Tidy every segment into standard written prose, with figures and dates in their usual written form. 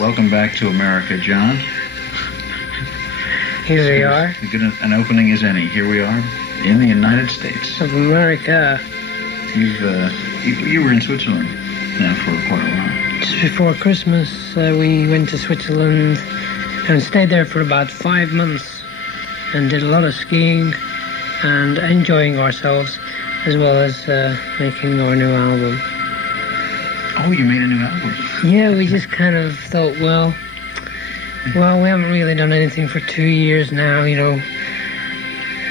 Welcome back to America, John. Here we are. As good an opening as any. Here we are in the United States of America. You were in Switzerland now for quite a while. Just before Christmas, we went to Switzerland and stayed there for about 5 months and did a lot of skiing and enjoying ourselves, as well as making our new album. Oh, you made a new album? Yeah, we just kind of thought, well, we haven't really done anything for 2 years now, you know,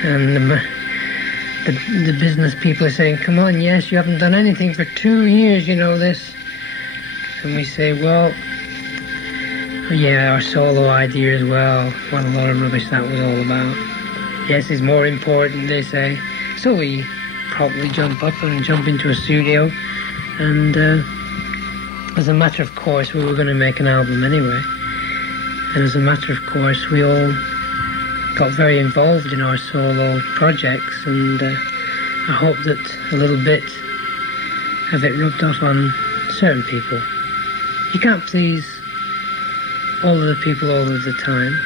and the business people are saying, come on, yes, you haven't done anything for 2 years, you know this. And we say, well, yeah, our solo idea as well, what a lot of rubbish that was all about. Yes, is more important, they say. So we promptly jump up and jump into a studio, and as a matter of course, we were going to make an album anyway. And as a matter of course, we all got very involved in our solo projects, and I hope that a little bit of it rubbed off on certain people. You can't please all of the people all of the time,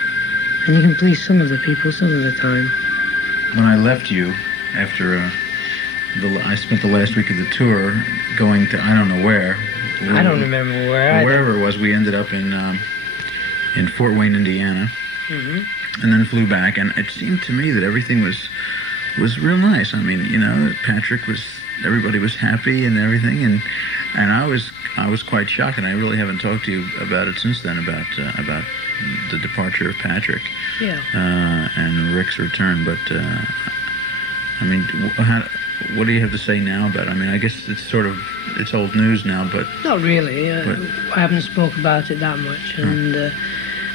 and you can please some of the people some of the time. When I left you after I spent the last week of the tour going to I don't know where. I don't remember where. Wherever it was, we ended up in Fort Wayne, Indiana, and then flew back. And it seemed to me that everything was real nice. I mean, you know, everybody was happy and everything, and I was quite shocked. And I really haven't talked to you about it since then, about the departure of Patrick, and Rick's return. But I mean, what do you have to say now about it? I mean, I guess it's old news now, but... Not really. I haven't spoke about it that much, and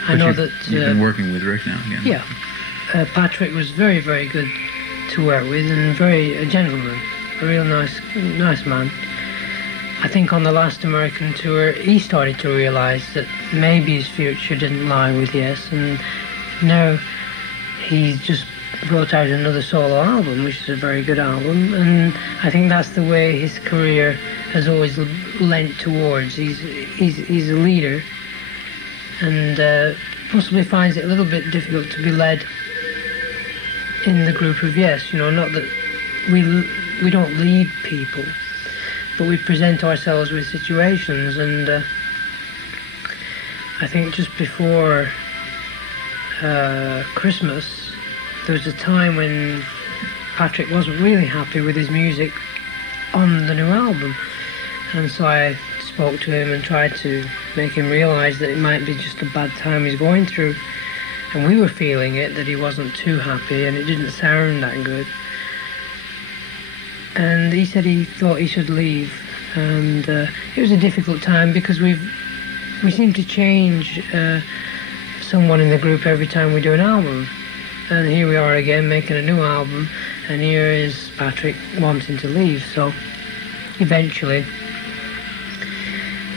I know that... You've been working with Rick now again. Yeah. Patrick was very, very good to work with, and a gentleman, a real nice man. I think on the last American tour, he started to realise that maybe his future didn't lie with Yes, and now he's just brought out another solo album, which is a very good album, and I think that's the way his career has always lent towards. He's a leader, and possibly finds it a little bit difficult to be led in the group of Yes. You know, not that we don't lead people, but we present ourselves with situations, and I think just before Christmas, there was a time when Patrick wasn't really happy with his music on the new album, and so I spoke to him and tried to make him realise that it might be just a bad time he's going through, and we were feeling it, that he wasn't too happy and it didn't sound that good. And he said he thought he should leave, and it was a difficult time because we seem to change someone in the group every time we do an album. And here we are again making a new album, and here is Patrick wanting to leave. So eventually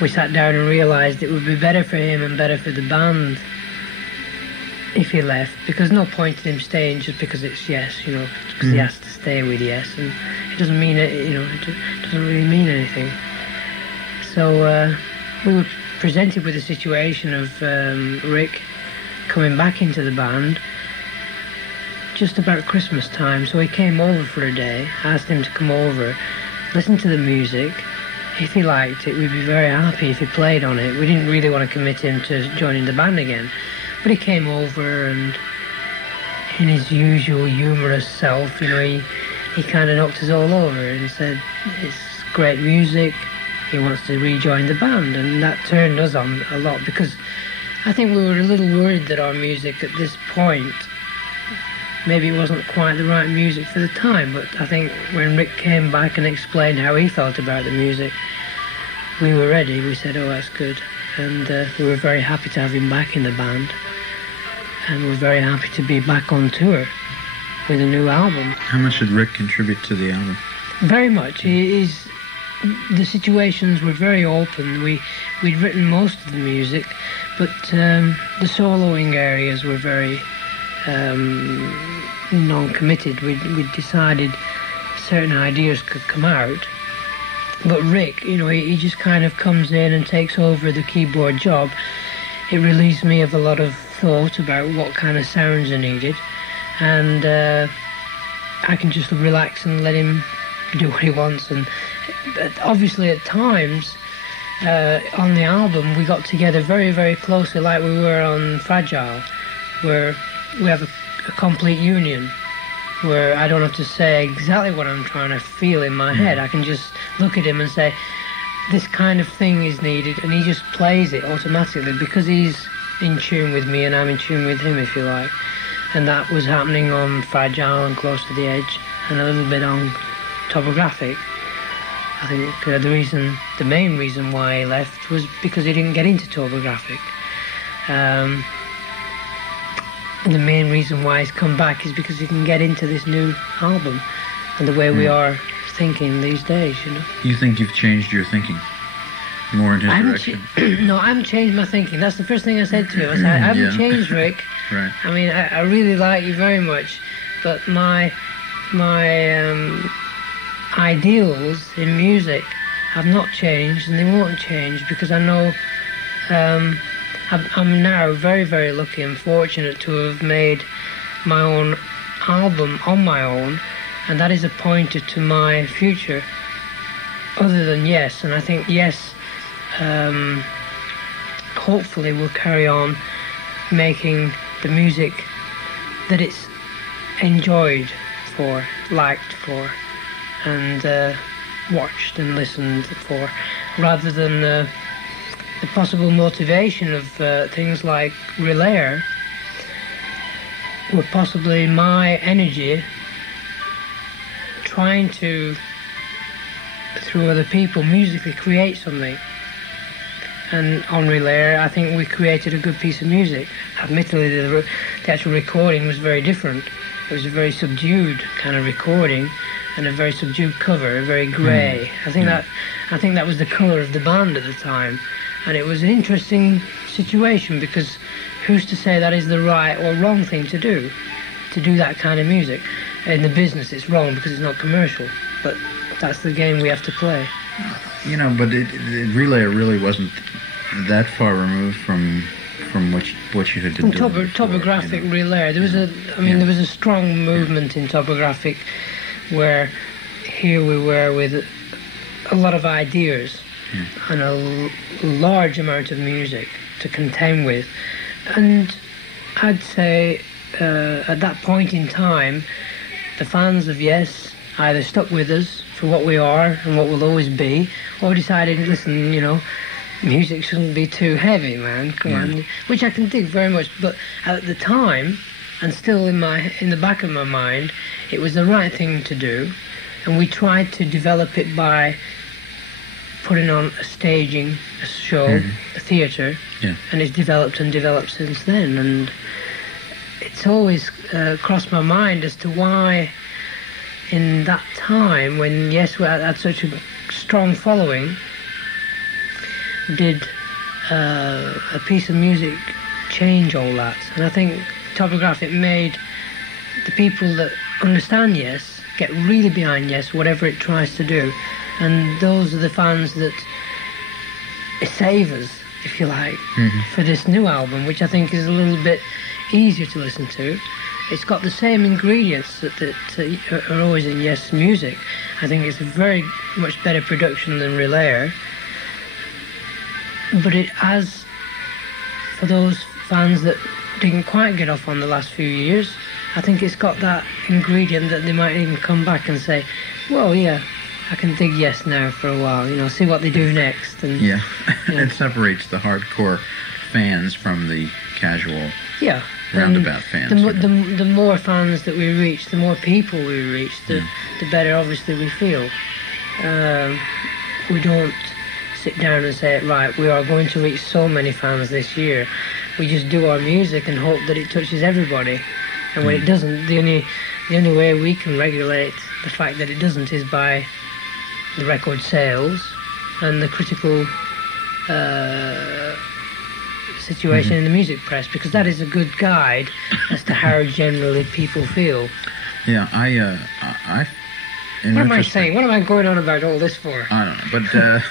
we sat down and realised it would be better for him and better for the band if he left, because no point in him staying just because it's Yes, you know, because he has to stay with Yes, and it doesn't mean it, you know, it doesn't really mean anything. So we were presented with the situation of Rick coming back into the band just about Christmas time, so he came over for a day, asked him to come over, listen to the music. If he liked it, we'd be very happy if he played on it. We didn't really want to commit him to joining the band again, but he came over, and in his usual humorous self, you know, he kind of knocked us all over and said it's great music, he wants to rejoin the band, and that turned us on a lot, because I think we were a little worried that our music at this point, maybe it wasn't quite the right music for the time, but I think when Rick came back and explained how he felt about the music, we were ready. We said, oh, that's good. And we were very happy to have him back in the band. And we're very happy to be back on tour with a new album. How much did Rick contribute to the album? Very much. The situations were very open. We'd written most of the music, but the soloing areas were very non-committed. We decided certain ideas could come out, but Rick, you know, he just kind of comes in and takes over the keyboard job, it relieves me of a lot of thought about what kind of sounds are needed, and I can just relax and let him do what he wants. And obviously at times on the album we got together very, very closely, like we were on Fragile, where we have a complete union, where I don't have to say exactly what I'm trying to feel in my head. I can just look at him and say, this kind of thing is needed, and he just plays it automatically because he's in tune with me and I'm in tune with him, if you like. And that was happening on Fragile and Close to the Edge, and a little bit on Topographic. I think the main reason why he left was because he didn't get into Topographic. And the main reason why he's come back is because he can get into this new album and the way we are thinking these days, you know. You think you've changed your thinking more in his direction? No, I haven't changed my thinking. That's the first thing I said to him. I said, I haven't changed, Rick. Right. I mean, I really like you very much, but my ideals in music have not changed, and they won't change, because I know I'm now very, very lucky and fortunate to have made my own album on my own, and that is a pointer to my future other than Yes. And I think Yes hopefully will carry on making the music that it's enjoyed for, liked for, and watched and listened for, rather than the possible motivation of things like Relayer, or possibly my energy trying to, through other people, musically create something. And on Relayer, I think we created a good piece of music. Admittedly, the actual recording was very different. It was a very subdued kind of recording, and a very subdued cover, very grey. I think that was the colour of the band at the time, and it was an interesting situation, because who's to say that is the right or wrong thing to do that kind of music? In the business, it's wrong because it's not commercial, but that's the game we have to play. You know, but Relay really wasn't that far removed from what you had been doing. Topographic, you know? Relay. There was there was a strong movement in Topographic, where here we were with a lot of ideas and a large amount of music to contend with. And I'd say at that point in time, the fans of Yes either stuck with us for what we are and what we'll always be, or decided, listen, you know, music shouldn't be too heavy, man, come on, which I can dig very much. But at the time, and still in the back of my mind, it was the right thing to do, and we tried to develop it by putting on a staging, a show, a theatre, and it's developed and developed since then. And it's always crossed my mind as to why in that time, when Yes had such a strong following, did a piece of music change all that. And I think Topographic made the people that understand Yes get really behind Yes, whatever it tries to do. And those are the fans that save us, if you like, for this new album, which I think is a little bit easier to listen to. It's got the same ingredients that are always in Yes music. I think it's a very much better production than Relayer. But it has, for those fans that didn't quite get off on the last few years, I think it's got that ingredient that they might even come back and say, well, yeah, I can dig Yes now for a while, you know, see what they do next. And it separates the hardcore fans from the casual roundabout fans. The more fans that we reach, the more people we reach, the better obviously we feel. We don't sit down and say, right, we are going to reach so many fans this year. We just do our music and hope that it touches everybody. And when it doesn't, the only way we can regulate the fact that it doesn't is by the record sales and the critical situation in the music press, because that is a good guide as to how generally people feel. Yeah, what am I saying? What am I going on about all this for? I don't know, but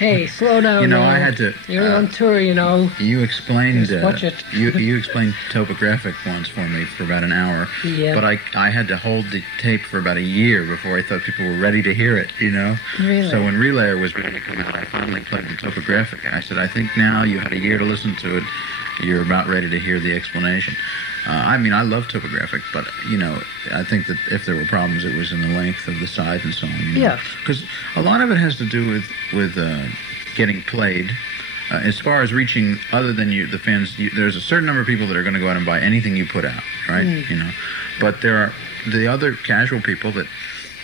Hey, slow down. You know, now. I had to. You're on tour, you know. You explained. Just watch it. you explained topographic once for me for about an hour. Yeah. But I had to hold the tape for about a year before I thought people were ready to hear it. You know. Really? So when Relayer was ready to come out, I finally played the topographic. I said, I think now you had a year to listen to it. You're about ready to hear the explanation. I mean, I love topographic, but, you know, I think that if there were problems, it was in the length of the side and so on. You know? Yeah. Because a lot of it has to do with getting played. As far as reaching, other than the fans, there's a certain number of people that are going to go out and buy anything you put out, right? You know, but there are the other casual people that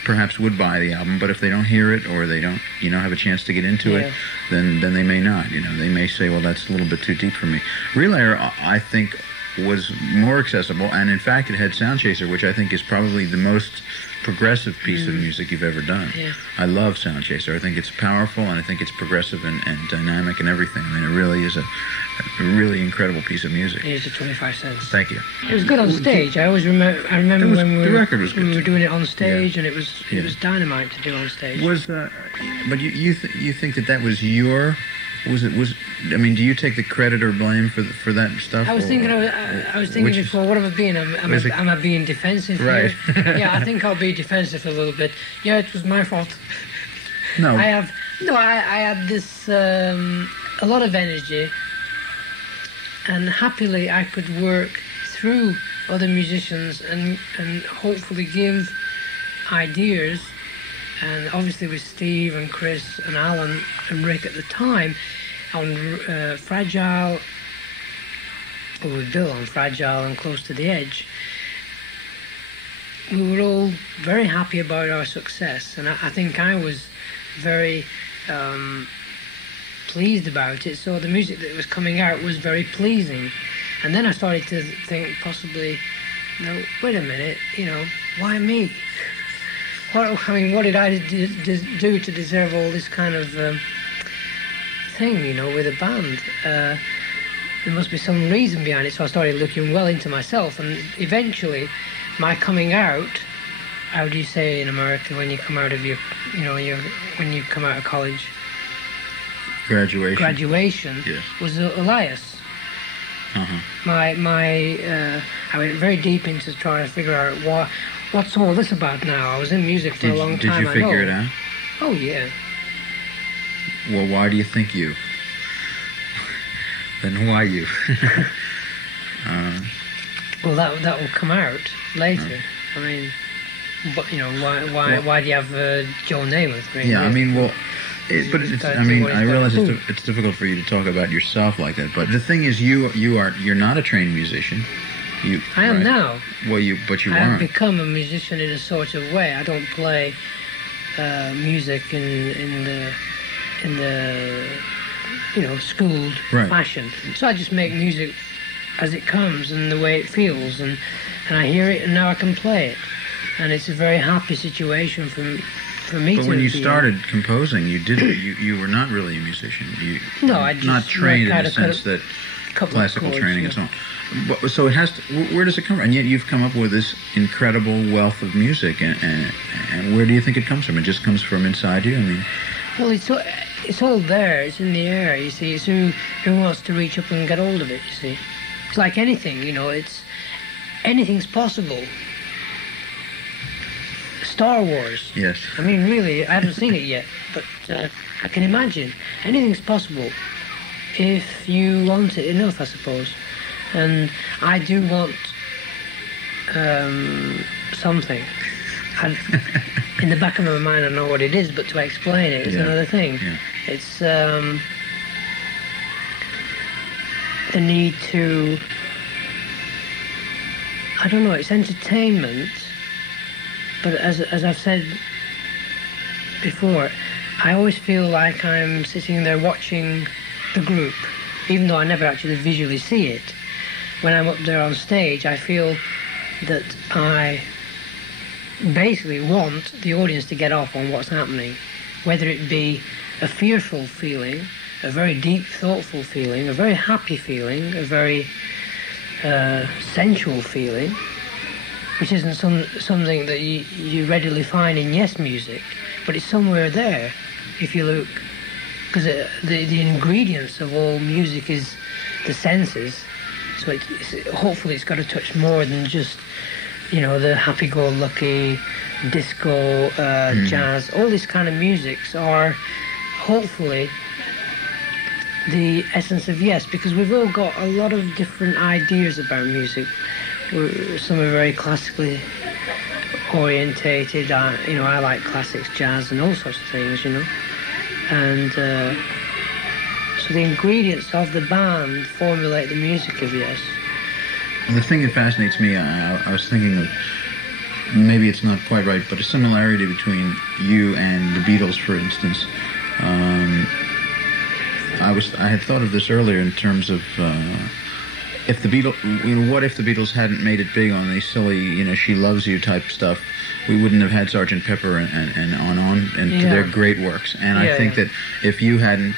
perhaps would buy the album, but if they don't hear it or they don't, you know, have a chance to get into it, then they may not. You know, they may say, well, that's a little bit too deep for me. Relayer, I think, was more accessible, and in fact, it had Sound Chaser, which I think is probably the most progressive piece of music you've ever done. Yeah. I love Sound Chaser. I think it's powerful, and I think it's progressive and dynamic and everything. I mean, it really is a really incredible piece of music. Here's the 25 cents. Thank you. It was good on stage. I always remember. I remember when the record was good we were too. doing it on stage, and it was Yeah. dynamite to do on stage. But you think that was your? I mean, do you take the credit or blame for that stuff? I was thinking before, what have I been? Am I being defensive Right. here? Yeah, I think I'll be defensive a little bit. Yeah, it was my fault. No. I had this a lot of energy, and happily I could work through other musicians and hopefully give ideas. And obviously with Steve and Chris and Alan and Rick at the time on Fragile, or with Bill on Fragile and Close to the Edge, we were all very happy about our success, and I think I was very pleased about it. So the music that was coming out was very pleasing. And then I started to think possibly, no, wait a minute, you know, why me? What did I do to deserve all this kind of thing, you know, with a band? There must be some reason behind it. So I started looking well into myself, and eventually my coming out, how do you say in America when you come out of when you come out of college? Graduation Yes. was Elias. Uh-huh. I went very deep into trying to figure out what's all this about now. I was in music for a long time. Did you figure it out? Oh, yeah. Well, why do you think you? Then why you? Well, that will come out later. I mean, but you know, why do you have Joe Namath? Yeah, I mean, well, I realize do. it's difficult for you to talk about yourself like that. But the thing is, you're not a trained musician. I am right? now. Well, you I have weren't. become a musician in a sort of way. I don't play music in the schooled Right. fashion. So I just make music as it comes and the way it feels, and I hear it, and now I can play it, and it's a very happy situation for me. But when you started composing, you were not really a musician. No, I just not trained in the kind of sense that couple of classical chords, training yeah. and so on. But, so it has to. Where does it come from? And yet you've come up with this incredible wealth of music, and where do you think it comes from? It just comes from inside you. I mean, well, it's all there. It's in the air. You see, it's who wants to reach up and get hold of it. You see, it's like anything. You know, anything's possible. Star Wars. yes. I mean, really, I haven't seen it yet, but I can imagine anything's possible if you want it enough, I suppose. And I do want something. In the back of my mind, I know what it is, but to explain it is another thing. Yeah. It's the need to, I don't know, it's entertainment, but as I've said before, I always feel like I'm sitting there watching the group, even though I never actually visually see it. When I'm up there on stage, I feel that I basically want the audience to get off on what's happening, whether it be a fearful feeling, a very deep, thoughtful feeling, a very happy feeling, a very sensual feeling, which isn't something that you readily find in yes music, but it's somewhere there if you look because the ingredients of all music is the senses. So hopefully it's got to touch more than just, the happy-go-lucky, disco, jazz. All these kind of musics are hopefully the essence of Yes, because we've all got a lot of different ideas about music. Some are very classically orientated. I like classics, jazz, and all sorts of things, And so the ingredients of the band formulate the music of Yes. The thing that fascinates me, I was thinking of, maybe it's not quite right, but a similarity between you and the Beatles, for instance. I had thought of this earlier in terms of if the Beatles, what if the Beatles hadn't made it big on these silly, She Loves You type stuff? We wouldn't have had Sgt. Pepper and on and to their great works. And I think that if you hadn't,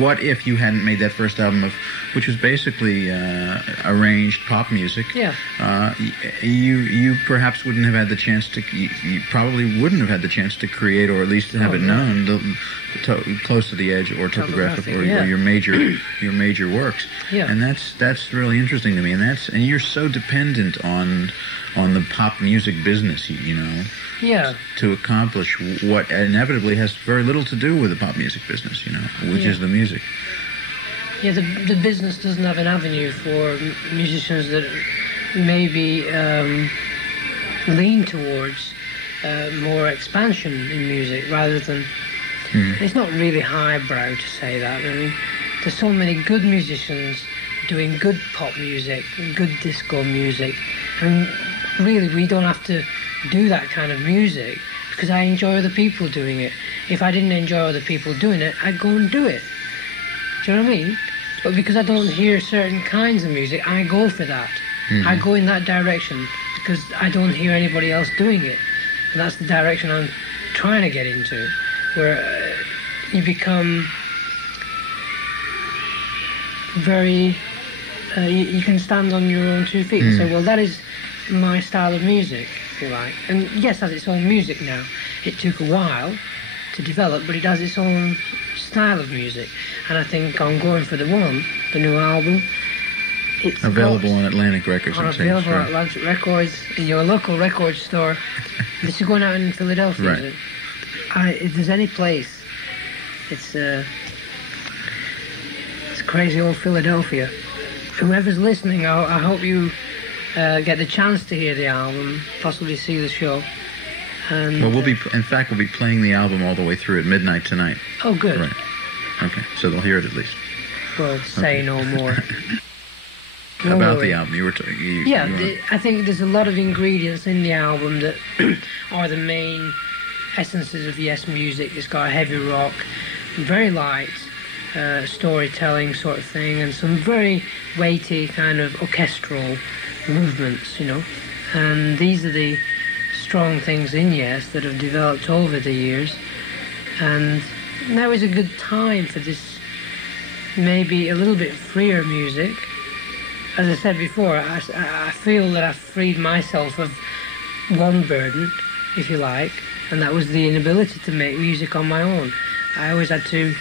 what if you hadn't made that first album which was basically arranged pop music? Yeah. You perhaps wouldn't have had the chance to. You probably wouldn't have had the chance to create, or at least to have it known, close to the edge, or topographic, or your major works. Yeah. And that's really interesting to me. And you're so dependent on the pop music business, Yeah. to accomplish what inevitably has very little to do with the pop music business, which is the music. Yeah, the business doesn't have an avenue for musicians that maybe lean towards more expansion in music rather than... It's not really highbrow to say that. There's so many good musicians doing good pop music, good disco music, and really we don't have to do that kind of music because I enjoy other people doing it. If I didn't enjoy other people doing it, I'd go and do it. Do you know what I mean? But because I don't hear certain kinds of music, I go for that. I go in that direction because I don't hear anybody else doing it. And that's the direction I'm trying to get into, where you become very... you can stand on your own 2 feet and say, well, that is my style of music, if you like. And Yes has its own music now. It took a while to develop, but it has its own style of music. And I think I'm going for the new album. It's available on Atlantic Records. Available on Atlantic Records, in your local record store. This is going out in Philadelphia. Right. If there's any place, it's crazy old Philadelphia. Whoever's listening, I hope you get the chance to hear the album, possibly see the show. And, well, we'll be playing the album all the way through at midnight tonight. Oh, good. Right. Okay, so they'll hear it at least. Well, say no more. About the album, you were I think there's a lot of ingredients in the album that are the main essences of Yes music. It's got heavy rock, very light storytelling sort of thing, and some very weighty kind of orchestral movements, And these are the strong things in Yes that have developed over the years. And now is a good time for this maybe a little bit freer music. As I said before, I feel that I've freed myself of one burden, if you like, and that was the inability to make music on my own. I always had to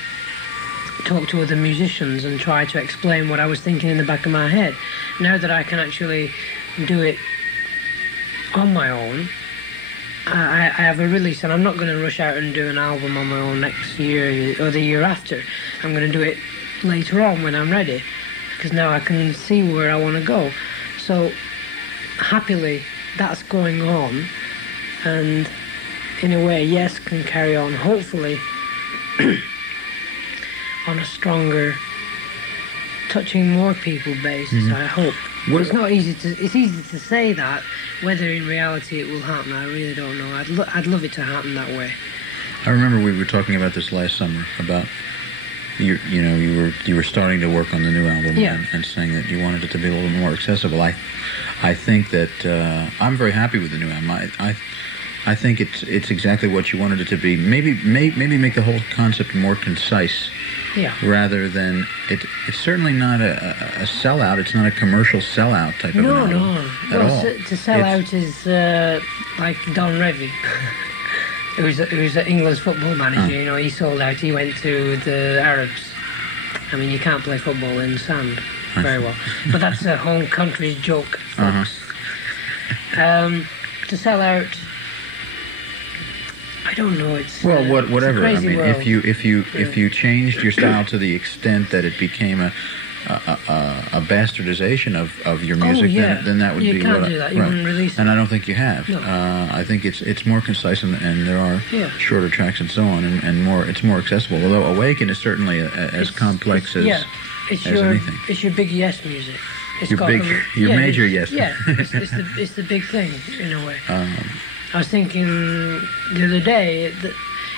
talk to other musicians and try to explain what I was thinking in the back of my head. Now that I can actually do it on my own, I have a release, and I'm not going to rush out and do an album on my own next year or the year after. I'm going to do it later on when I'm ready, because now I can see where I want to go. So happily that's going on, and in a way Yes can carry on, hopefully on a stronger, touching more people basis. I hope. It's not easy to. It's easy to say that. Whether in reality it will happen, I really don't know. I'd love it to happen that way. I remember we were talking about this last summer about you were starting to work on the new album and saying that you wanted it to be a little more accessible. I think that I'm very happy with the new album. I think it's exactly what you wanted it to be. Maybe make the whole concept more concise. Yeah. Rather than it's certainly not a sellout. It's not a commercial sellout type of album. No, at all. To sell out is like Don Revy. who's England's football manager. You know, he sold out. He went to the Arabs. I mean, you can't play football in sand very well. But that's a home country's joke, folks. To sell out, I don't know. It's whatever. It's a crazy world. If you changed your style to the extent that it became a bastardization of your music, then that would be. You can't do that. You wouldn't release it. And I don't think you have. No. I think it's more concise and there are shorter tracks and so on, and it's more accessible. Although Awaken is certainly as complex as anything. It's your big yes music. It's your major yes. Yeah, it's the big thing in a way. I was thinking the other day that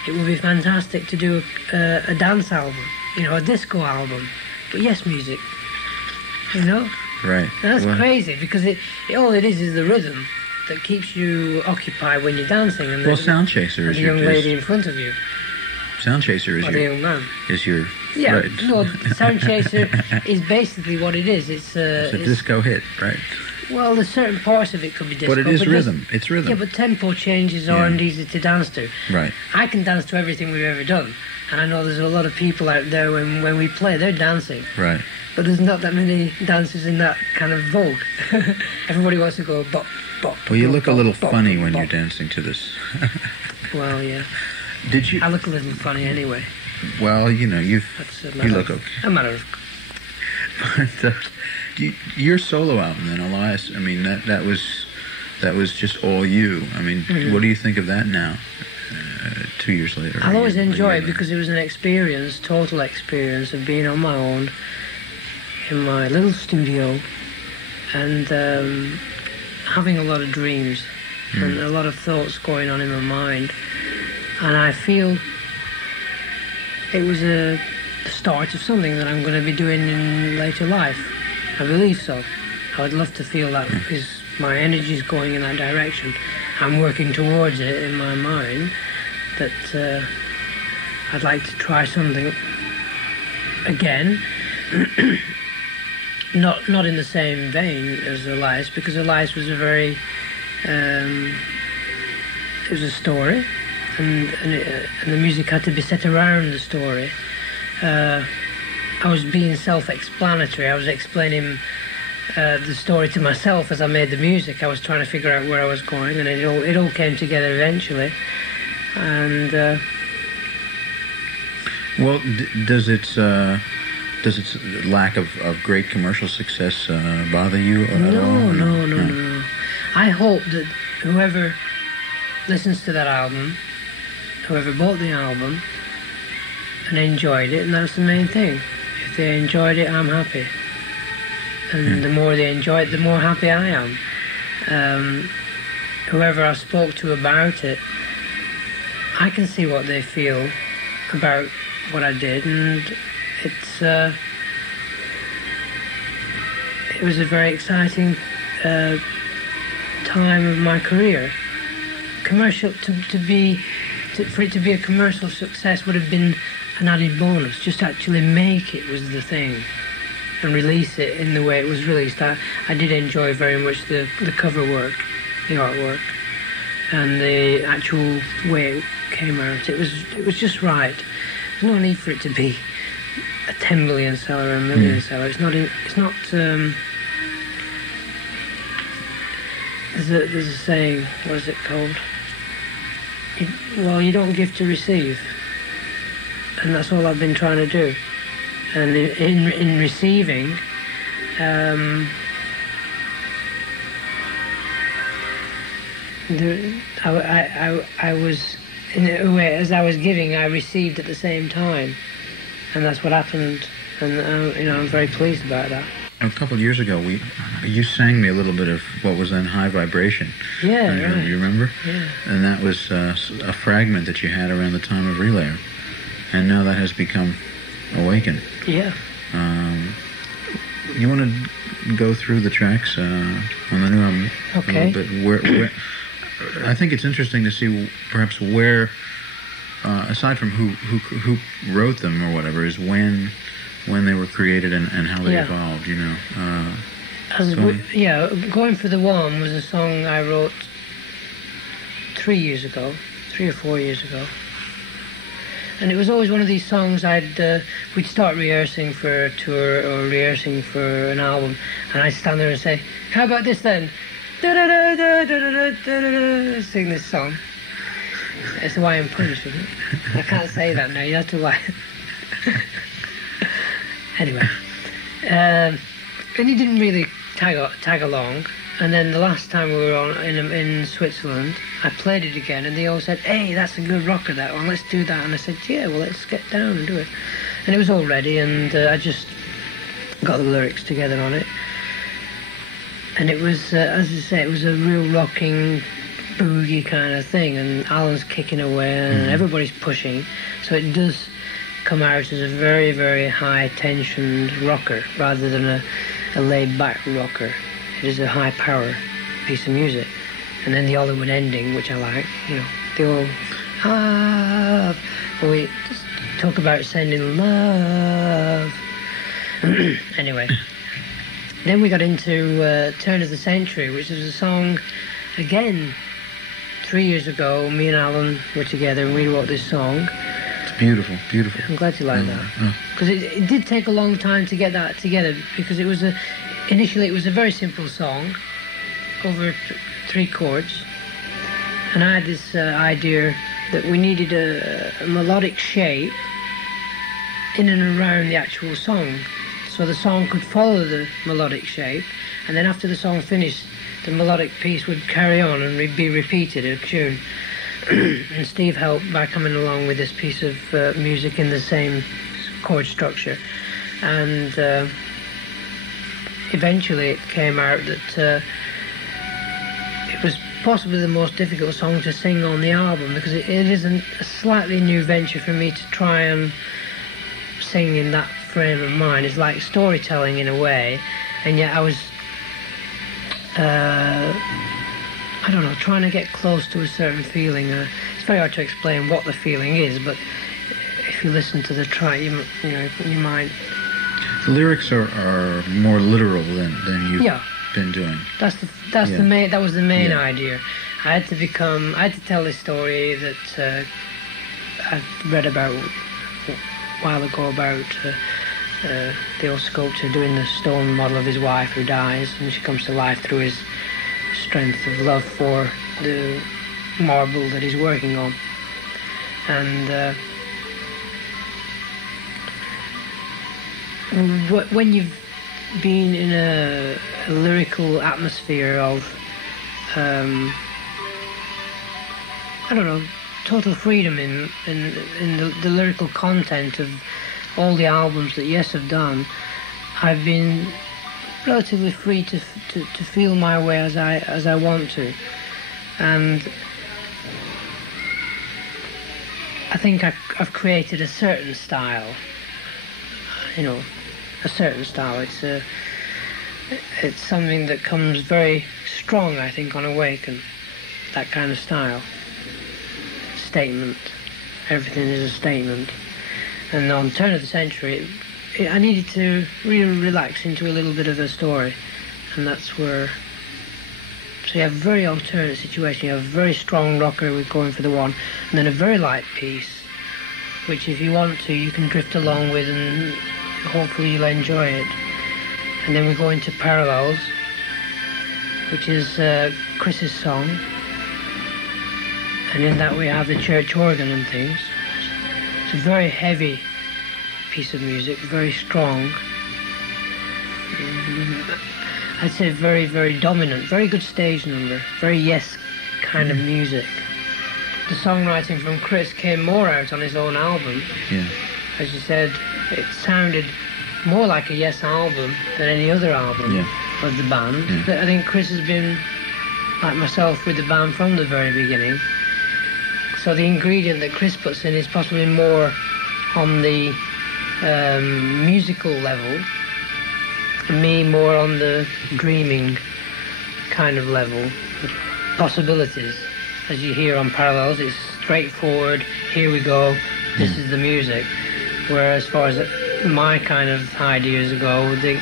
it would be fantastic to do a dance album, you know, a disco album, but yes music, you know. Right. And that's crazy because all it is the rhythm that keeps you occupied when you're dancing. And Sound Chaser is the young lady in front of you. Sound Chaser is the young man. Is your right. No, Sound Chaser is basically what it is. It's a disco hit, right? Well, there's certain parts of it could be disco. But it is rhythm. It's rhythm. Yeah, but tempo changes aren't easy to dance to. Right. I can dance to everything we've ever done. And I know there's a lot of people out there when we play, they're dancing. Right. But there's not that many dancers in that kind of vogue. Everybody wants to go bop, bop. Well, you look a little bop, funny bop, when bop. you're dancing to this. Well, yeah. Did you? I look a little funny anyway. Well, you know, you look okay. A matter of... But your solo album, then, Elias, I mean, that was just all you. I mean, what do you think of that now, 2 years later? I'll always enjoy it because it was an experience, total experience of being on my own in my little studio and having a lot of dreams and a lot of thoughts going on in my mind. And I feel it was the start of something that I'm going to be doing in later life. I believe so. I would love to feel that because my energy is going in that direction. I'm working towards it in my mind that I'd like to try something again. Not in the same vein as Elias, because Elias was a very... it was a story. And the music had to be set around the story. I was being self-explanatory. I was explaining the story to myself as I made the music. I was trying to figure out where I was going, and it all came together eventually. And well, does its lack of great commercial success bother you? No. I hope that whoever listens to that album, whoever bought the album and enjoyed it, and that's the main thing. If they enjoyed it, I'm happy. And the more they enjoy it, the more happy I am. Whoever I spoke to about it, I can see what they feel about what I did, and it was a very exciting time of my career. Commercial for it to be a commercial success would have been an added bonus. Just actually make it was the thing, and release it in the way it was released. I did enjoy very much the cover work, the artwork, and the actual way it came out. It was just right. There's no need for it to be a 10 million seller or a million seller. It's not. There's a saying. What is it called? You don't give to receive, and that's all I've been trying to do. And in receiving, I was, in a way, as I was giving, I received at the same time, and that's what happened. And I'm very pleased about that. A couple of years ago, you sang me a little bit of what was then High Vibration. Yeah, right. You remember? Yeah. And that was a fragment that you had around the time of Relayer. And now that has become Awaken. Yeah. You want to go through the tracks on the new album a little bit? Where, I think it's interesting to see perhaps where, aside from who wrote them or whatever, is when they were created and how they evolved, you know. Going for the One was a song I wrote 3 3 or 4 years ago. And it was always one of these songs we'd start rehearsing for a tour or rehearsing for an album, and I'd stand there and say, "How about this then? Da-da-da-da-da-da-da-da-da," sing this song. It's the Hawaiian Punch, isn't it? I can't say that now, you have to lie. Anyway, and he didn't really tag along. And then the last time we were in Switzerland, I played it again, and they all said, "Hey, that's a good rocker, that one, let's do that." And I said, "Yeah, well, let's get down and do it." And it was all ready, and I just got the lyrics together on it. And it was, as I say, it was a real rocking, boogie kind of thing, and Alan's kicking away, and everybody's pushing. So it does come out as a very, very high-tensioned rocker, rather than a laid-back rocker. It is a high-power piece of music. And then the Hollywood ending, which I like, the old, where we talk about sending love. Anyway, then we got into Turn of the Century, which is a song, again, 3 years ago, me and Alan were together and we wrote this song. It's beautiful, beautiful. I'm glad you like that. Because it did take a long time to get that together, because initially it was a very simple song, over 3 chords, and I had this idea that we needed a melodic shape in and around the actual song, so the song could follow the melodic shape, and then after the song finished, the melodic piece would carry on and be repeated, a tune. And Steve helped by coming along with this piece of music in the same chord structure, and eventually it came out that it was possibly the most difficult song to sing on the album, because it is a slightly new venture for me to try and sing in that frame of mind. It's like storytelling in a way, and yet I was I don't know, trying to get close to a certain feeling. It's very hard to explain what the feeling is, but if you listen to the track, you might. The lyrics are more literal than you've been doing. That was the main idea. I had to tell this story that I read about a while ago about the old sculptor doing the stone model of his wife who dies, and she comes to life through his strength of love for the marble that he's working on. And when you've been in a lyrical atmosphere of total freedom in the lyrical content of all the albums that Yes have done, I've been relatively free to feel my way as I want to, and I think I've created a certain style. A certain style. It's something that comes very strong, I think, on Awaken. That kind of style. Statement. Everything is a statement. And on Turn of the Century, I needed to really relax into a little bit of a story, and that's where. So you have a very alternate situation. You have a very strong rocker with going for the one, and then a very light piece, which if you want to, you can drift along with, and hopefully you'll enjoy it. And then we go into Parallels, which is Chris's song, and in that we have the church organ and things. It's a very heavy piece of music, very strong. I'd say very, very dominant, very good stage number, very Yes kind of music. The songwriting from Chris came more out on his own album. Yeah. As you said, it sounded more like a Yes album than any other album of the band. Yeah. But I think Chris has been, like myself, with the band from the very beginning. So the ingredient that Chris puts in is possibly more on the musical level, and me more on the dreaming kind of level. The possibilities, as you hear on Parallels, it's straightforward, here we go, this is the music. Whereas as far as my kind of ideas go, they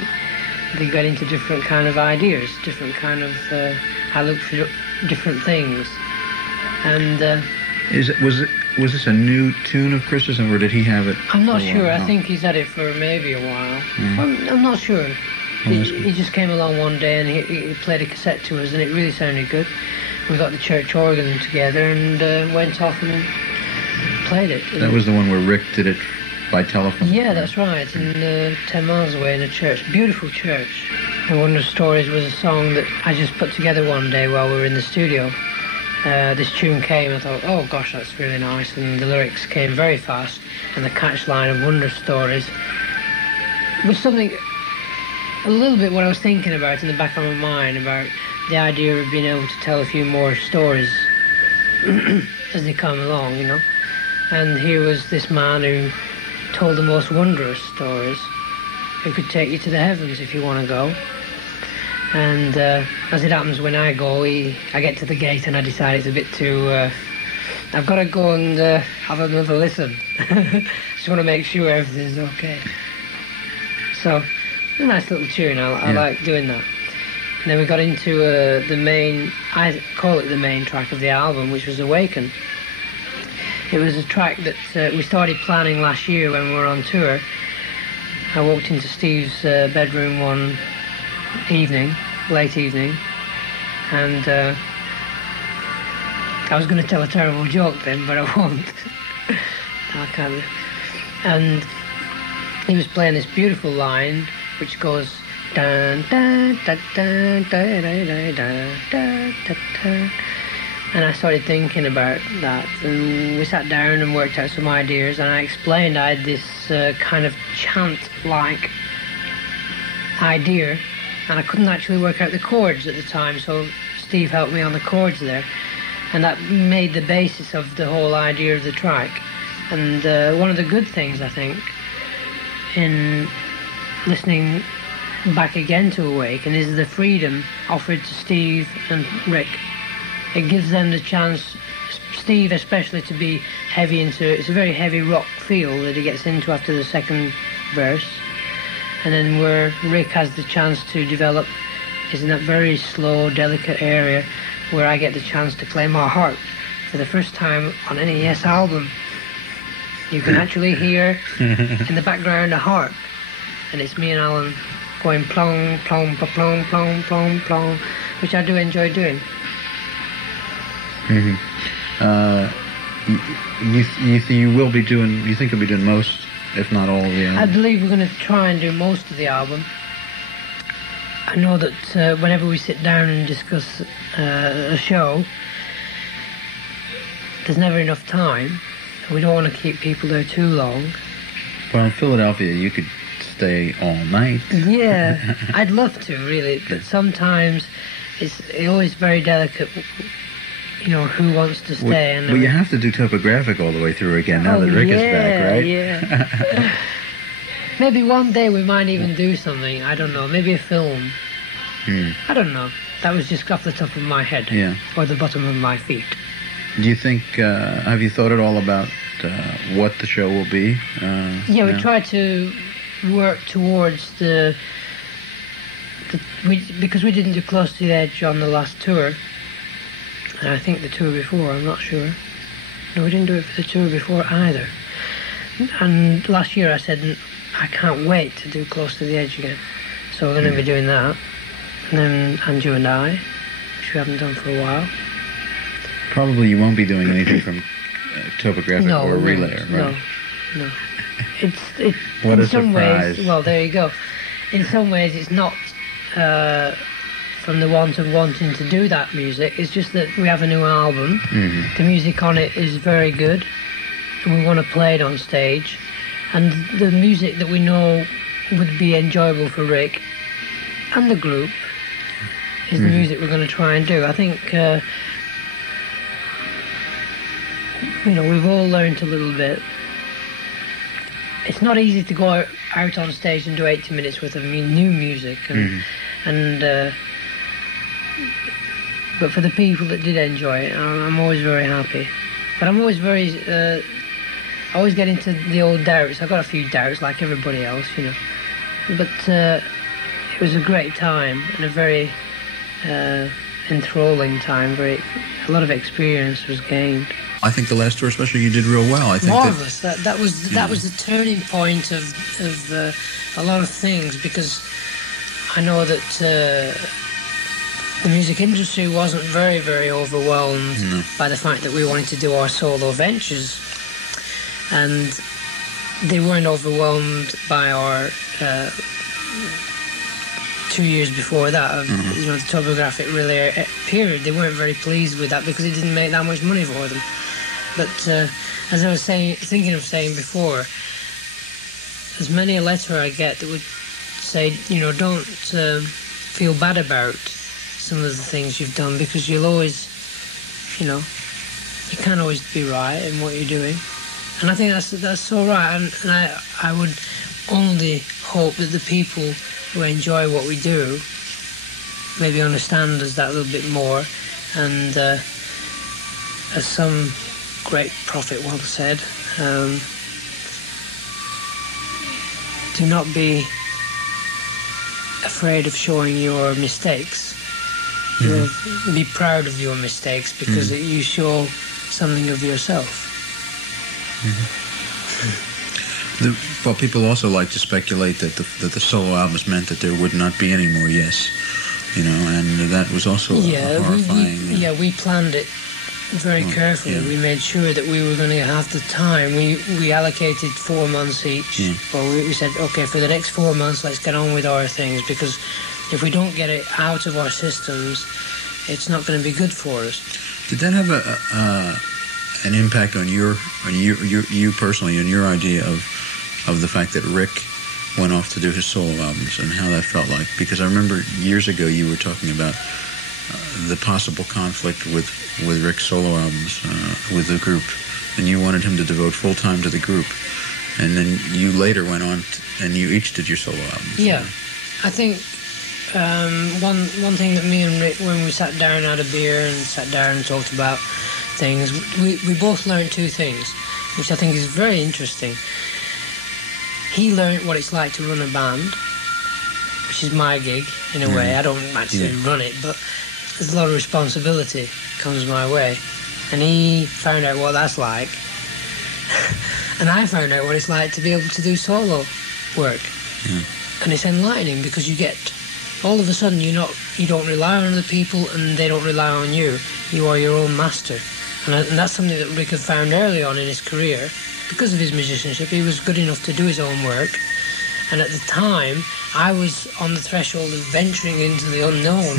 get into different kind of ideas, different kind of, I look for different things. And Was this a new tune of Chris's, or did he have it? I'm not sure. I think he's had it for maybe a while. I'm not sure. He just came along one day and he played a cassette to us, and it really sounded good. We got the church organ together and went off and played it. That was the one where Rick did it by telephone? Yeah, that's right, in 10 miles away in a church, beautiful church. And Wonder Stories was a song that I just put together one day while we were in the studio. This tune came, I thought, oh gosh, that's really nice, and the lyrics came very fast, and the catch line of Wonder Stories was something, a little bit what I was thinking about in the back of my mind, about the idea of being able to tell a few more stories as they come along, you know. And here was this man who told the most wondrous stories, who could take you to the heavens if you want to go. And as it happens, when I go, I get to the gate and I decide it's a bit too... I've got to go and have another listen. Just want to make sure everything's okay. So, a nice little tune. I like doing that. And then we got into the main... I call it the main track of the album, which was Awaken. It was a track that we started planning last year when we were on tour. I walked into Steve's bedroom one evening, late evening, and I was going to tell a terrible joke then, but I won't. I can't. And he was playing this beautiful line which goes dun dun dun dun dun dun dun dun dun. And I started thinking about that, and we sat down and worked out some ideas, and I explained I had this kind of chant-like idea, and I couldn't actually work out the chords at the time, so Steve helped me on the chords there, and that made the basis of the whole idea of the track. And one of the good things, I think, in listening back again to Awaken is the freedom offered to Steve and Rick. It gives them the chance, Steve especially, to be heavy into... It's a very heavy rock feel that he gets into after the second verse. And then where Rick has the chance to develop is in that very slow, delicate area where I get the chance to play my harp for the first time on any Yes album. You can actually hear in the background a harp, and it's me and Alan going plong, plong, plong, plong, plong, plong, which I do enjoy doing. Mm-hmm. You will be doing... You think you'll be doing most, if not all, of the album? I believe we're going to try and do most of the album. I know that whenever we sit down and discuss a show, there's never enough time. We don't want to keep people there too long. Well, in Philadelphia, you could stay all night. Yeah, I'd love to, really, but sometimes it's always very delicate. You know, who wants to stay? Well, you have to do Topographic all the way through again now that Rick is back, right? Yeah. Maybe one day we might even do something. I don't know. Maybe a film. I don't know. That was just off the top of my head. Yeah. Or the bottom of my feet. Do you think, have you thought at all about what the show will be? We try to work towards because we didn't do Close to the Edge on the last tour. And I think the tour before, I'm not sure. No, we didn't do it for the tour before either. And last year I said, I can't wait to do Close to the Edge again. So we're going to be doing that. And then And You and I, which we haven't done for a while. Probably you won't be doing anything from Topographic or Relay, right? No. It's what in a some surprise. ways, well, there you go. In some ways it's not from the want of wanting to do that music. It's just that we have a new album. The music on it is very good, and we want to play it on stage. And the music that we know would be enjoyable for Rick and the group is the music we're going to try and do. I think, we've all learned a little bit. It's not easy to go out on stage and do 80 minutes worth of new music, but for the people that did enjoy it, I'm always very happy. But I'm always I always get into the old doubts. I've got a few doubts like everybody else, But it was a great time and a very enthralling time. A lot of experience was gained. I think the last tour, especially, you did real well. I think marvelous. That was the turning point of a lot of things, because I know that the music industry wasn't very, very overwhelmed by the fact that we wanted to do our solo ventures, and they weren't overwhelmed by our 2 years before that, you know, the Topographic Relay period. They weren't very pleased with that because it didn't make that much money for them. But as I was thinking of saying before, as many a letter I get that would say, you know, don't feel bad about some of the things you've done, because you'll always, you know, you can't always be right in what you're doing. And I think that's so right. And I would only hope that the people who enjoy what we do maybe understand us that little bit more. And as some great prophet once said, do not be afraid of showing your mistakes. Be proud of your mistakes, because you show something of yourself. Well, people also like to speculate that the solo albums meant that there would not be any more Yes, you know, and that was also horrifying. We planned it very carefully. Yeah. We made sure that we were going to have the time. We allocated 4 months each. Yeah. Well, we said, okay, for the next 4 months, let's get on with our things, because if we don't get it out of our systems, it's not going to be good for us. Did that have an impact on you personally, and your idea of the fact that Rick went off to do his solo albums, and how that felt like? Because I remember years ago you were talking about the possible conflict with Rick's solo albums with the group, and you wanted him to devote full time to the group, and then you later went on and you each did your solo albums. Yeah, I think one thing that me and Rick, when we sat down, had a beer and sat down and talked about things, we both learned two things, which I think is very interesting. He learned what it's like to run a band, which is my gig in a way. I don't actually run it, but there's a lot of responsibility comes my way, and he found out what that's like. And I found out what it's like to be able to do solo work. And it's enlightening, because you get, all of a sudden, you don't rely on other people, and they don't rely on you. You are your own master. And that's something that Rick had found early on in his career. Because of his musicianship, he was good enough to do his own work. And at the time, I was on the threshold of venturing into the unknown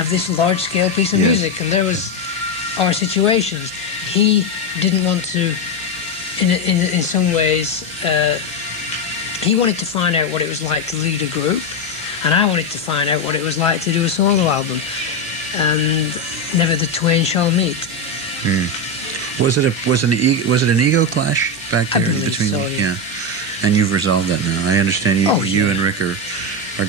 of this large-scale piece of music. And there was our situations. He didn't want to, in some ways, he wanted to find out what it was like to lead a group, and I wanted to find out what it was like to do a solo album. And never the twain shall meet. Was it an ego clash back there between so, you? Yeah. And you've resolved that now. I understand you and Rick are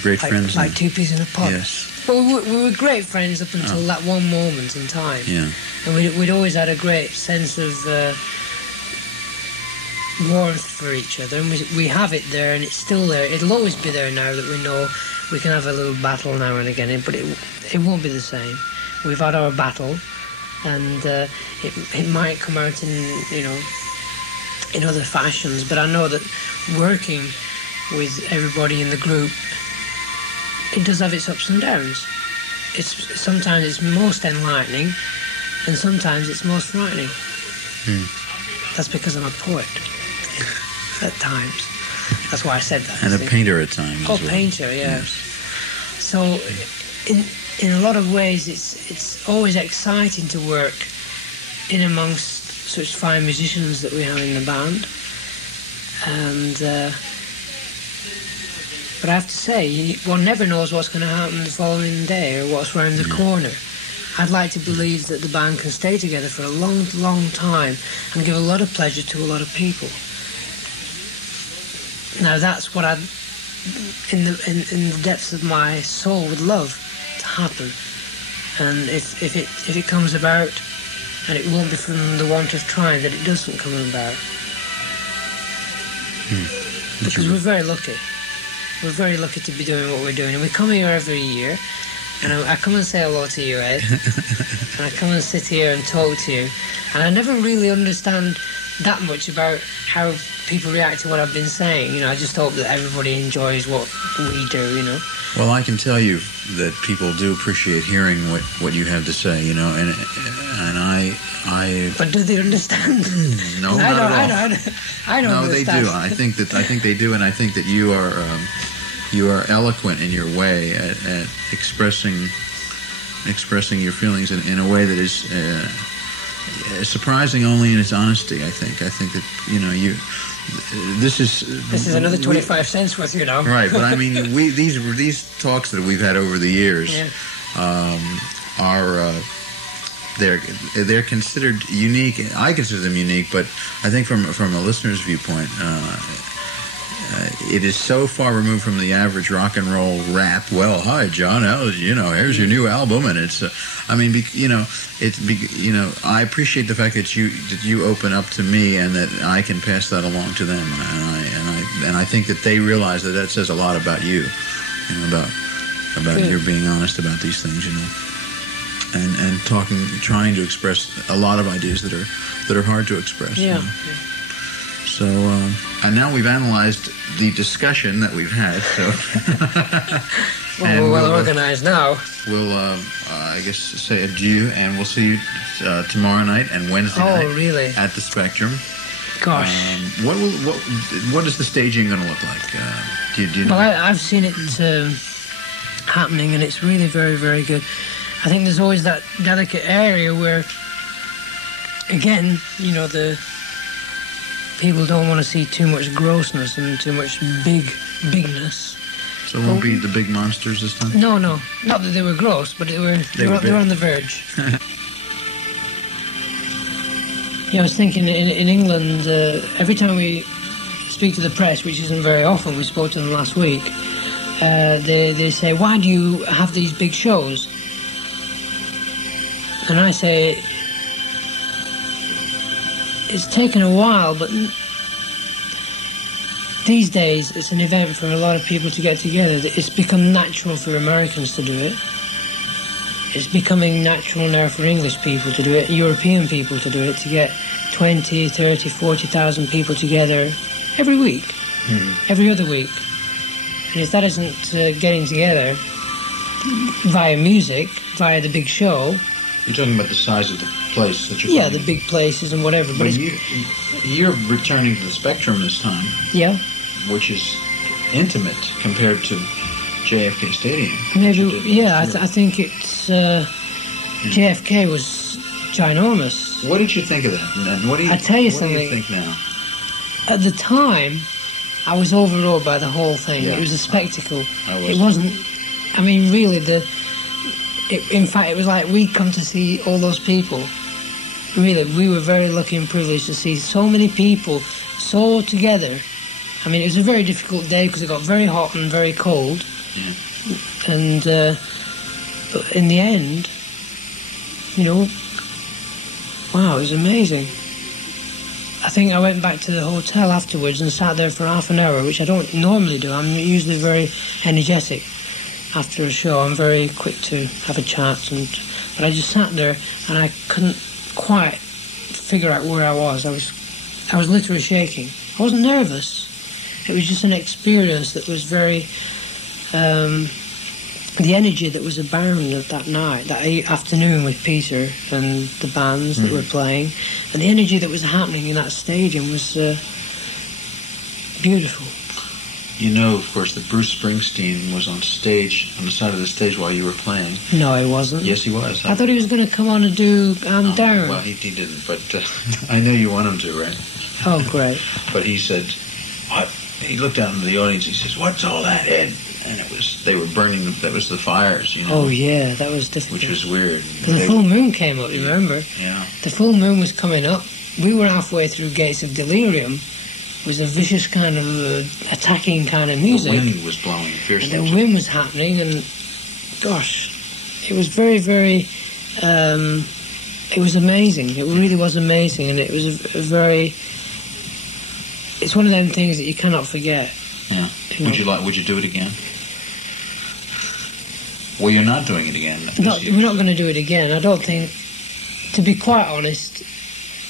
great friends. Like two peas in a pod. Yes. But we were great friends up until that one moment in time. Yeah. And we'd always had a great sense of warmth for each other, and we have it there, and it's still there. It'll always be there now that we know we can have a little battle now and again, but it won't be the same. We've had our battle, and it might come out in other fashions, but I know that working with everybody in the group, it does have its ups and downs. Sometimes it's most enlightening, and sometimes it's most frightening. That's because I'm a poet at times. That's why I said that. And a painter at times. Oh, painter, yes. So in a lot of ways, it's always exciting to work in amongst such fine musicians that we have in the band. And but I have to say, one never knows what's going to happen the following day or what's round the corner. I'd like to believe that the band can stay together for a long, long time and give a lot of pleasure to a lot of people. Now that's what I, in the depths of my soul, would love to happen. And if it comes about, and it won't be from the want of trying that it doesn't come about. Because we're very lucky. We're very lucky to be doing what we're doing, and we come here every year, And I come and say hello to you, Ed. And I come and sit here and talk to you. And I never really understand that much about how people react to what I've been saying. You know, I just hope that everybody enjoys what we do, you know. Well, I can tell you that people do appreciate hearing what you have to say, you know, and I. But do they understand? No, not at all. I don't no, understand. they do. I think they do, and I think that you are eloquent in your way at expressing your feelings in a way that is surprising only in its honesty. I think that, you know, this is another 25 cents worth, you know. Right, but I mean, these talks that we've had over the years are they're considered unique. I consider them unique, but I think from a listener's viewpoint, it is so far removed from the average rock and roll rap. Well, hi, John. You know, here's your new album, and it's. I mean, you know, I appreciate the fact that you open up to me, and that I can pass that along to them, and I think that they realize that says a lot about you, about your being honest about these things, you know. And trying to express a lot of ideas that are hard to express. Yeah. You know? So, and now we've analyzed the discussion that we've had. So, well, we're well organized now. We'll, I guess, say adieu, and we'll see you tomorrow night and Wednesday night. Oh, really? At the Spectrum. Gosh. What is the staging going to look like? Do you know? Well, I've seen it happening, and it's really very, very good. I think there's always that delicate area where, again, you know, the people don't want to see too much grossness and too much bigness. So it won't be the big monsters this time? No. Not that they were gross, but they were on the verge. Yeah, I was thinking in England, every time we speak to the press, which isn't very often, we spoke to them last week, they say, why do you have these big shows? And I say, it's taken a while, but these days it's an event for a lot of people to get together. It's become natural for Americans to do it. It's becoming natural now for English people to do it, European people to do it, to get 20, 30, 40,000 people together every week, every other week. And if that isn't getting together via music, via the big show... You're talking about the size of the place that you're playing. The big places and whatever. But you're returning to the Spectrum this time. Yeah. Which is intimate compared to JFK Stadium. Maybe, I think it's... JFK was ginormous. What did you think of that? And what do you think now? At the time, I was overawed by the whole thing. Yeah. It was a spectacle. It wasn't... I mean, really, in fact, it was like we'd come to see all those people. Really, we were very lucky and privileged to see so many people so together. I mean, it was a very difficult day because it got very hot and very cold. Yeah. And but in the end, you know, wow, it was amazing. I think I went back to the hotel afterwards and sat there for half an hour, which I don't normally do. I'm usually very energetic. After a show, I'm very quick to have a chat, but I just sat there and I couldn't quite figure out where I was. I was literally shaking. I wasn't nervous. It was just an experience that was very... the energy that was abound that night, that afternoon with Peter and the bands that were playing, and the energy that was happening in that stadium was beautiful. You know, of course, that Bruce Springsteen was on stage, on the side of the stage while you were playing. No, he wasn't. Yes, he was. I thought he was going to come on and do I'm Down. Well, he didn't, but I know you want him to, right? Oh, great. But he said, what? He looked out into the audience, he says, what's all that, Ed? And they were burning, that was the fires, you know. Oh, yeah, that was difficult. Which was weird. But the full moon came up, you remember? Yeah. The full moon was coming up. We were halfway through Gates of Delirium. It was a vicious kind of attacking kind of music. The wind was blowing fiercely. And the wind was happening, and gosh, it was very, very, it was amazing. It really was amazing, and it was a very, it's one of them things that you cannot forget. Yeah. Would you do it again? Well, you're not doing it again this year. We're not going to do it again. I don't think, to be quite honest,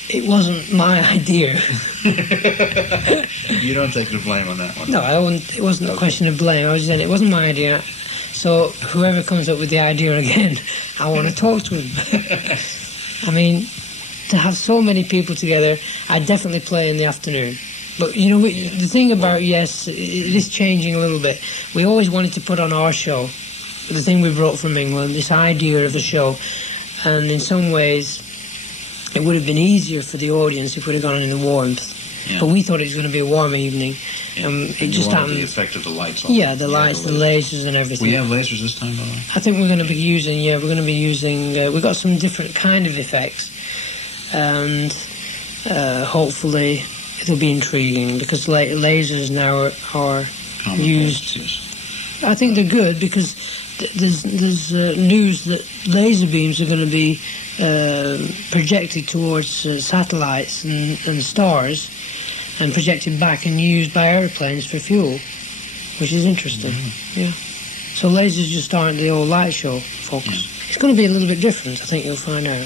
it wasn't my idea. You don't take the blame on that one. No, I wouldn't. It wasn't a question of blame. I was just saying it wasn't my idea. So whoever comes up with the idea again, I want to talk to him. I mean, to have so many people together, I definitely play in the afternoon. But, you know, the thing about Yes, it is changing a little bit. We always wanted to put on our show, the thing we brought from England, this idea of a show. And in some ways, it would have been easier for the audience if we'd have gone in the warmth. Yeah. But we thought it was going to be a warm evening. Yeah. It just happened. The effect of the lights. Yeah, the lights, the lasers and everything. We have lasers this time, by the way? I think we're going to be using, we've got some different kind of effects. And hopefully it'll be intriguing, because lasers now are used. Yes. I think they're good, because there's news that laser beams are going to be projected towards satellites and stars, and projected back and used by airplanes for fuel, which is interesting. Mm-hmm. Yeah. So lasers just aren't the old light show, folks. Mm. It's going to be a little bit different. I think you'll find out.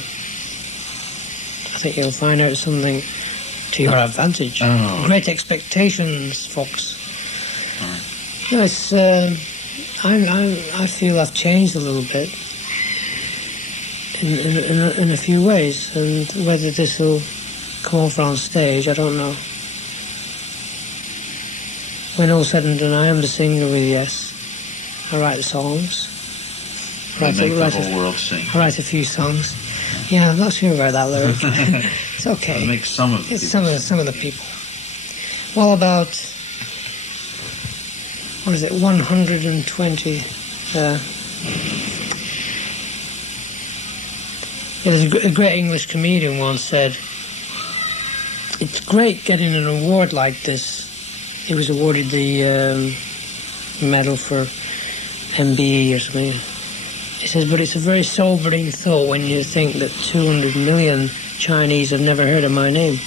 I think you'll find out something to your advantage. Oh. Great expectations, folks. All right. Yes, I feel I've changed a little bit in a few ways, and whether this will come over on stage, I don't know. When all's said and done, I am the singer with Yes. I write the songs. I make the whole world sing. I write a few songs. Yeah, I'm not sure about that lyric. It's okay. I make some of the people. Some of the people. Well, about, what is it, 120. There's a great English comedian once said, it's great getting an award like this. He was awarded the medal for MBE or something. He says, but it's a very sobering thought when you think that 200 million Chinese have never heard of my name.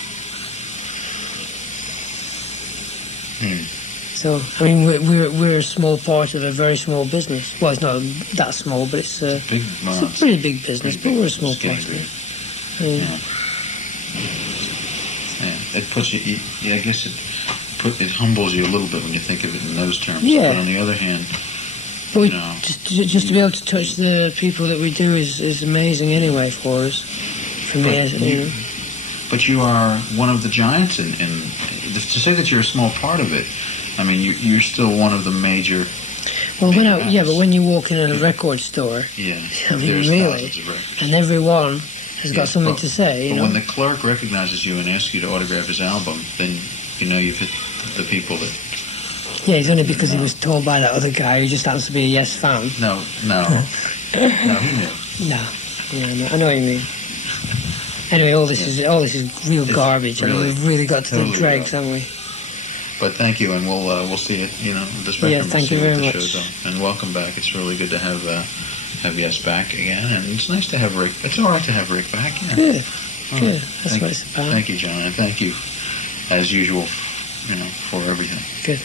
So, I mean, we're a small part of a very small business. Well, it's not that small, but it's a pretty big business, but we're a small part of it. Yeah, it puts you, I guess it humbles you a little bit when you think of it in those terms. Yeah. But on the other hand, but just to be able to touch the people that we do is amazing anyway for us. For me, But you are one of the giants, and to say that you're a small part of it, I mean, you're still one of the major. Well, but when you walk in a record store, I mean, really, and everyone has got something to say. But when the clerk recognizes you and asks you to autograph his album, then you know you've hit the people that. Yeah, it's only because he was told by that other guy who just happens to be a Yes fan. No, he knew. No, I know what you mean. Anyway, all this is real garbage. Really, I mean, we've really got to the dregs, haven't we? But thank you, and we'll see it. The spectrum. Yeah, thank you very much. And welcome back. It's really good to have Yes back again, and it's nice to have Rick. It's all right to have Rick back. Yeah. Good. All Good. Right. That's what it's about. Thank you, John, and thank you, as usual, for everything. Good.